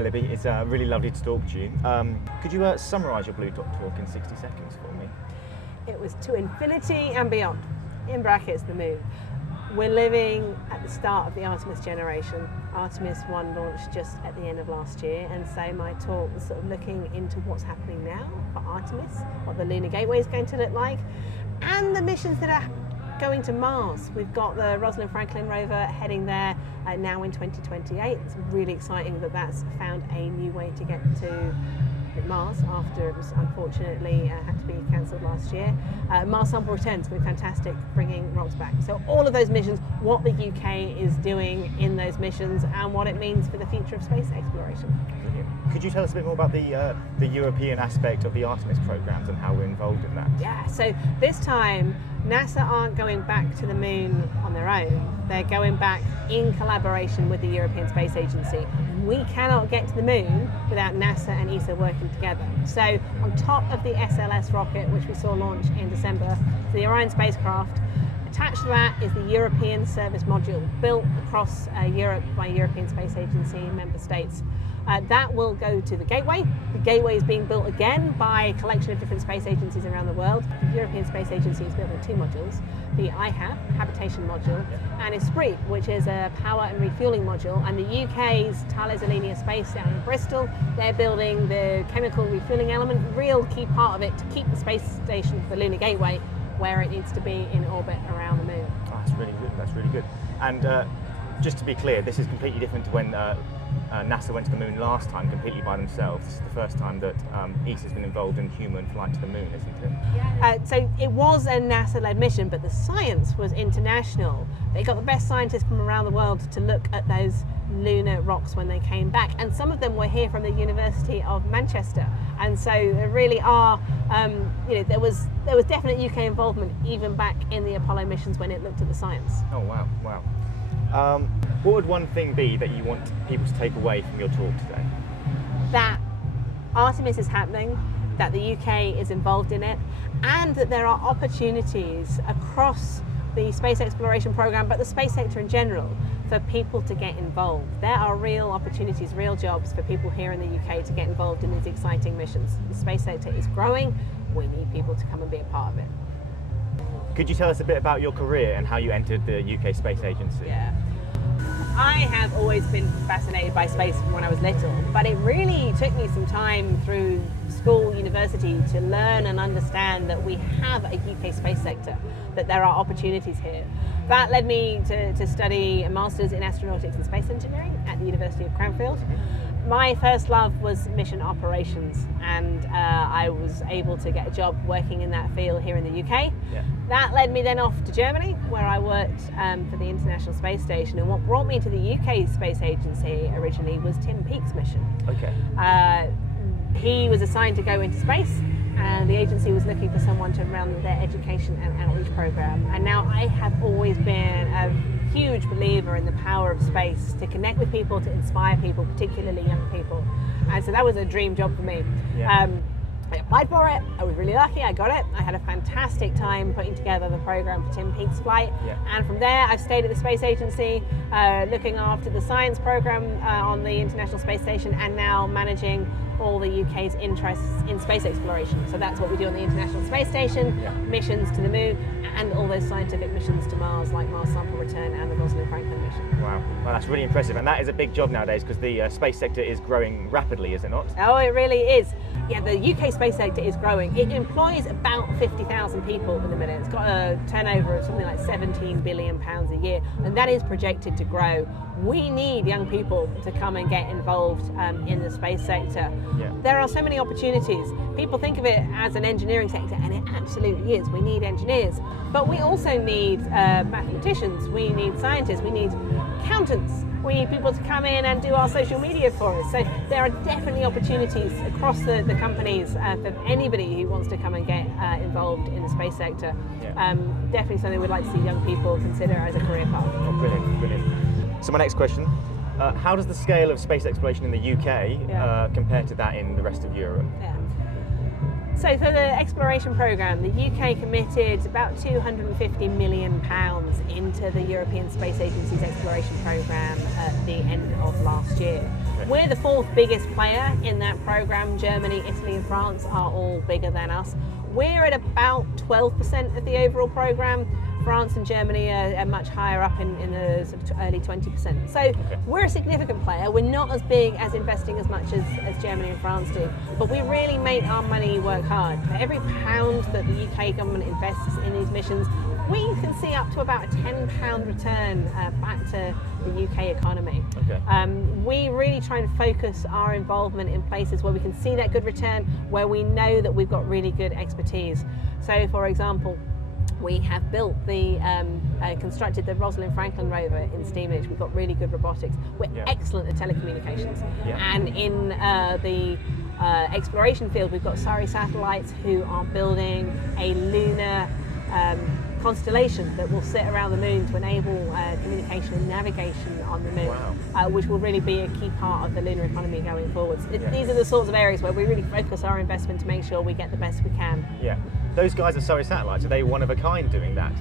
Hi Libby, it's really lovely to talk to you. Could you summarise your Bluedot talk in 60 seconds for me? It was to infinity and beyond, in brackets the moon. We're living at the start of the Artemis generation. Artemis 1 launched just at the end of last year, and so my talk was sort of looking into what's happening now for Artemis, what the Lunar Gateway is going to look like, and the missions that are going to Mars. We've got the Rosalind Franklin rover heading there now in 2028. It's really exciting that that's found a new way to get to Mars after it was unfortunately had to be cancelled last year. Mars sample returns will be fantastic, bringing rocks back. So all of those missions, what the UK is doing in those missions and what it means for the future of space exploration. Brilliant. Could you tell us a bit more about the European aspect of the Artemis programs and how we're involved in that? Yeah, so this time NASA aren't going back to the moon on their own. They're going back in collaboration with the European Space Agency. We cannot get to the moon without NASA and ESA working together. So on top of the SLS rocket, which we saw launch in December, the Orion spacecraft, attached to that is the European Service Module, built across Europe by European Space Agency member states. That will go to the Gateway. The Gateway is being built again by a collection of different space agencies around the world. The European Space Agency is building two modules, the IHAB, Habitation Module, and Esprit, which is a power and refueling module, and the UK's Thales Alenia Space down in Bristol, they're building the chemical refueling element, real key part of it to keep the space station, the Lunar Gateway, where it needs to be in orbit around the moon. Oh, that's really good, that's really good. And just to be clear, this is completely different to when NASA went to the moon last time, completely by themselves. This is the first time that ESA has been involved in human flight to the moon, isn't it? So it was a NASA-led mission, but the science was international. They got the best scientists from around the world to look at those lunar rocks when they came back, and some of them were here from the University of Manchester. And so there really are, there was definite UK involvement even back in the Apollo missions when it looked at the science. Oh wow, wow. What would one thing be that you want people to take away from your talk today? That Artemis is happening, that the UK is involved in it, and that there are opportunities across the space exploration program, but the space sector in general, for people to get involved. There are real opportunities, real jobs for people here in the UK to get involved in these exciting missions. The space sector is growing. We need people to come and be a part of it. Could you tell us a bit about your career and how you entered the UK Space Agency? Yeah. I have always been fascinated by space from when I was little, but it really took me some time through school, university to learn and understand that we have a UK space sector, that there are opportunities here. That led me to study a Master's in Astronautics and Space Engineering at the University of Cranfield. My first love was mission operations, and I was able to get a job working in that field here in the UK. Yeah. That led me then off to Germany, where I worked for the International Space Station, and what brought me to the UK Space Agency originally was Tim Peake's mission. Okay. He was assigned to go into space, and the agency was looking for someone to run their education and outreach program. And now I have always been a huge believer in the power of space to connect with people, to inspire people, particularly young people. And so that was a dream job for me. Yeah. I applied for it, I was really lucky, I got it. I had a fantastic time putting together the program for Tim Peake's flight. Yeah. And from there, I've stayed at the Space Agency, looking after the science program on the International Space Station, and now managing all the UK's interests in space exploration. So that's what we do on the International Space Station, Yeah. missions to the moon, and all those scientific missions to Mars, like Mars Sample Return and the Rosalind Franklin mission. Wow, well, that's really impressive, and that is a big job nowadays because the space sector is growing rapidly, is it not? Oh, it really is. Yeah, the UK space sector is growing. It employs about 50,000 people at the minute. It's got a turnover of something like £17 billion a year, and that is projected to grow. We need young people to come and get involved in the space sector. Yeah. There are so many opportunities. People think of it as an engineering sector, and it absolutely is. We need engineers, but we also need mathematicians, we need scientists, we need accountants. We need people to come in and do our social media for us. So there are definitely opportunities across the companies for anybody who wants to come and get involved in the space sector. Yeah. Definitely something we'd like to see young people consider as a career path. Oh, brilliant, brilliant. So my next question, how does the scale of space exploration in the UK compare to that in the rest of Europe? Yeah. So for the exploration programme, the UK committed about £250 million into the European Space Agency's exploration programme at the end of last year. We're the fourth biggest player in that program. Germany, Italy and France are all bigger than us. We're at about 12% of the overall program. France and Germany are much higher up in the sort of early 20%. So we're a significant player. We're not as big as investing as much as Germany and France do, but we really make our money work hard. For every pound that the UK government invests in these missions, we can see up to about a £10 return back to the UK economy. We really try and focus our involvement in places where we can see that good return, where we know that we've got really good expertise. So, for example, we have built constructed the Rosalind Franklin rover in Steamage. We've got really good robotics. We're excellent at telecommunications. And in the exploration field, we've got Surrey Satellites, who are building a lunar constellation that will sit around the moon to enable communication and navigation on the moon, which will really be a key part of the lunar economy going forwards. These are the sorts of areas where we really focus our investment to make sure we get the best we can. Those guys at Surrey Satellites, are they one of a kind doing that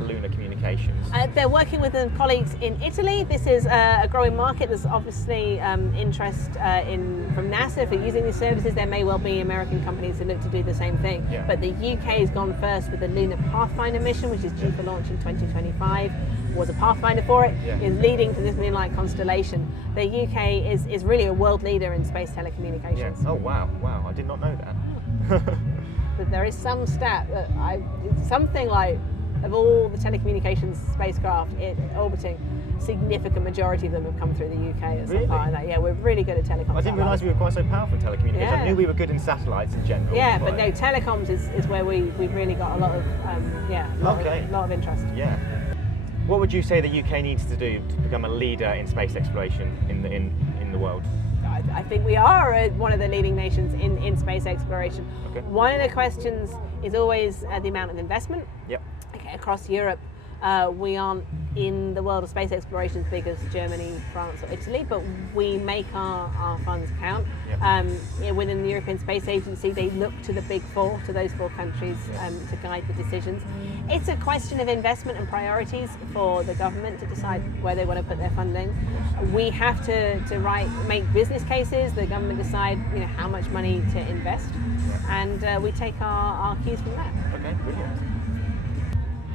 lunar communications? They're working with their colleagues in Italy. This is a growing market. There's obviously interest from NASA for using these services. There may well be American companies who look to do the same thing. But the UK has gone first with the Lunar Pathfinder mission, which is due for launch in 2025. Was a Pathfinder for it, is leading to this moon-like constellation. The UK is really a world leader in space telecommunications. Oh wow, I did not know that. But there is some stat that something like, of all the telecommunications spacecraft orbiting, significant majority of them have come through the UK or something like that. We're really good at telecoms. I didn't realise we were quite so powerful in telecommunications. I knew we were good in satellites in general. But no, telecoms is where we've really got a lot of lot of interest. What would you say the UK needs to do to become a leader in space exploration in the world? I think we are one of the leading nations in space exploration. One of the questions is always the amount of investment. Across Europe, we aren't in the world of space exploration as big as Germany, France or Italy, but we make our funds count. Within the European Space Agency, they look to the big four, to those four countries to guide the decisions. It's a question of investment and priorities for the government to decide where they want to put their funding. We have to make business cases. The government decide how much money to invest, and we take our cues from that. Okay, brilliant.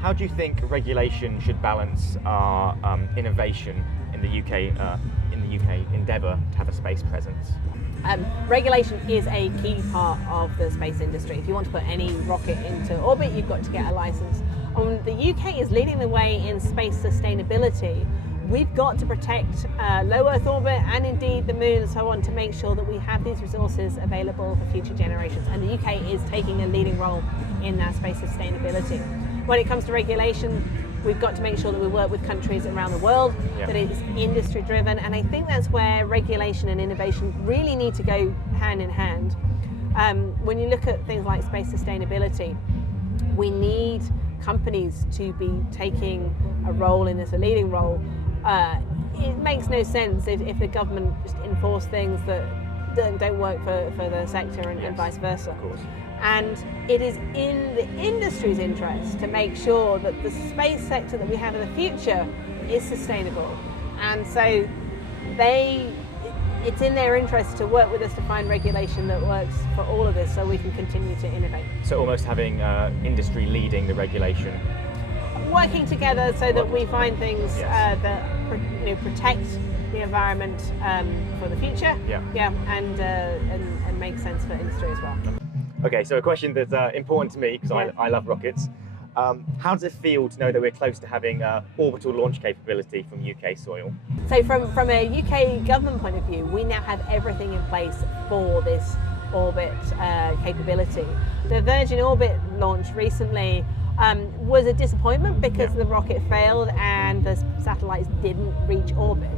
How do you think regulation should balance our innovation in the UK endeavour to have a space presence? Regulation is a key part of the space industry. If you want to put any rocket into orbit, you've got to get a license. The UK is leading the way in space sustainability. We've got to protect low Earth orbit and indeed the moon and so on to make sure that we have these resources available for future generations. And the UK is taking a leading role in that space sustainability. When it comes to regulation, we've got to make sure that we work with countries around the world, that it's industry driven, and I think that's where regulation and innovation really need to go hand in hand. When you look at things like space sustainability, we need companies to be taking a role in this, a leading role. It makes no sense if the government just enforce things that don't work for the sector and vice versa. Of course. And it is in the industry's interest to make sure that the space sector that we have in the future is sustainable. And so it's in their interest to work with us to find regulation that works for all of this so we can continue to innovate. So almost having industry leading the regulation. Working together so that we find things that protect the environment for the future, and make sense for industry as well. Okay, so a question that's important to me because I love rockets. How does it feel to know that we're close to having orbital launch capability from UK soil? So from a UK government point of view, we now have everything in place for this orbit capability. The Virgin Orbit launch recently was a disappointment because the rocket failed and the satellites didn't reach orbit.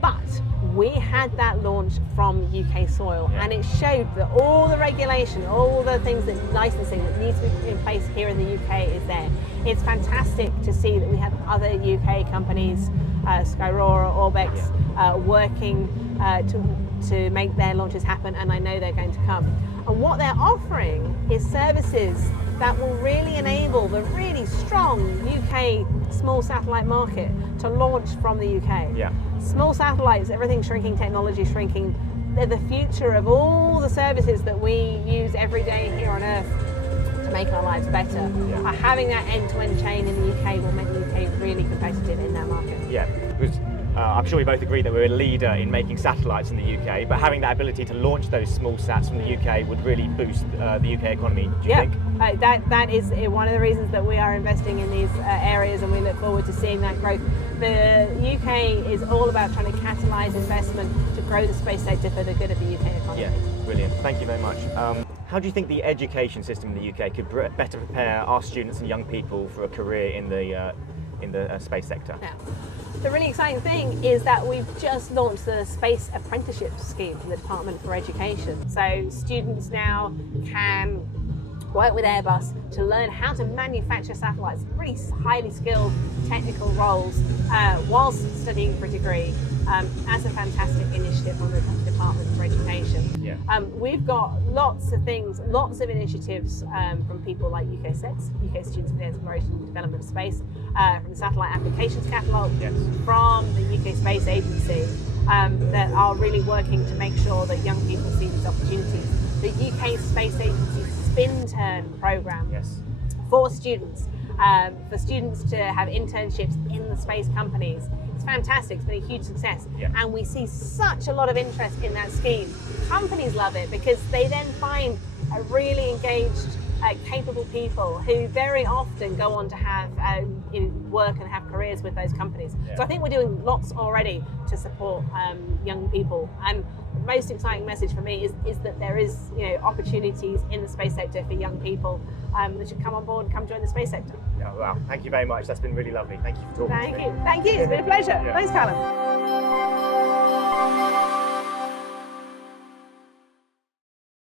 But we had that launch from UK soil, and it showed that all the regulation, all the things that licensing that needs to be in place here in the UK is there. It's fantastic to see that we have other UK companies, Skyrora, Orbex, working to make their launches happen, and I know they're going to come. And what they're offering is services that will really enable the really strong UK small satellite market to launch from the UK. Yeah. Small satellites, everything shrinking, technology shrinking, they're the future of all the services that we use every day here on Earth to make our lives better. Yeah. Having that end-to-end chain in the UK will make the UK really competitive in that market. Yeah, because I'm sure we both agree that we're a leader in making satellites in the UK, but having that ability to launch those small sats from the UK would really boost the UK economy, do you think? That is one of the reasons that we are investing in these areas, and we look forward to seeing that growth. The UK is all about trying to catalyse investment to grow the space sector for the good of the UK economy. Yeah, brilliant. Thank you very much. How do you think the education system in the UK could better prepare our students and young people for a career in the space sector? Now, the really exciting thing is that we've just launched the Space Apprenticeship Scheme from the Department for Education. So students now can work with Airbus to learn how to manufacture satellites, really highly skilled technical roles, whilst studying for a degree. As a fantastic initiative from the Department for Education. Yeah. We've got lots of things, lots of initiatives from people like UK SETS, UK Students for the Exploration and Development of Space, from the Satellite Applications Catalogue, Yes. from the UK Space Agency, that are really working to make sure that young people see these opportunities. The UK Space Agency Spin Turn programme, Yes. for students to have internships in the space companies. It's fantastic, it's been a huge success. Yeah. And we see such a lot of interest in that scheme. Companies love it because they then find a really engaged, capable people who very often go on to have work and have careers with those companies. Yeah. So I think we're doing lots already to support young people. And the most exciting message for me is that there is opportunities in the space sector for young people that should come on board and come join the space sector. Yeah, wow, thank you very much. That's been really lovely. Thank you for talking to me. Thank you. It's been a pleasure. Yeah. Thanks, Callum.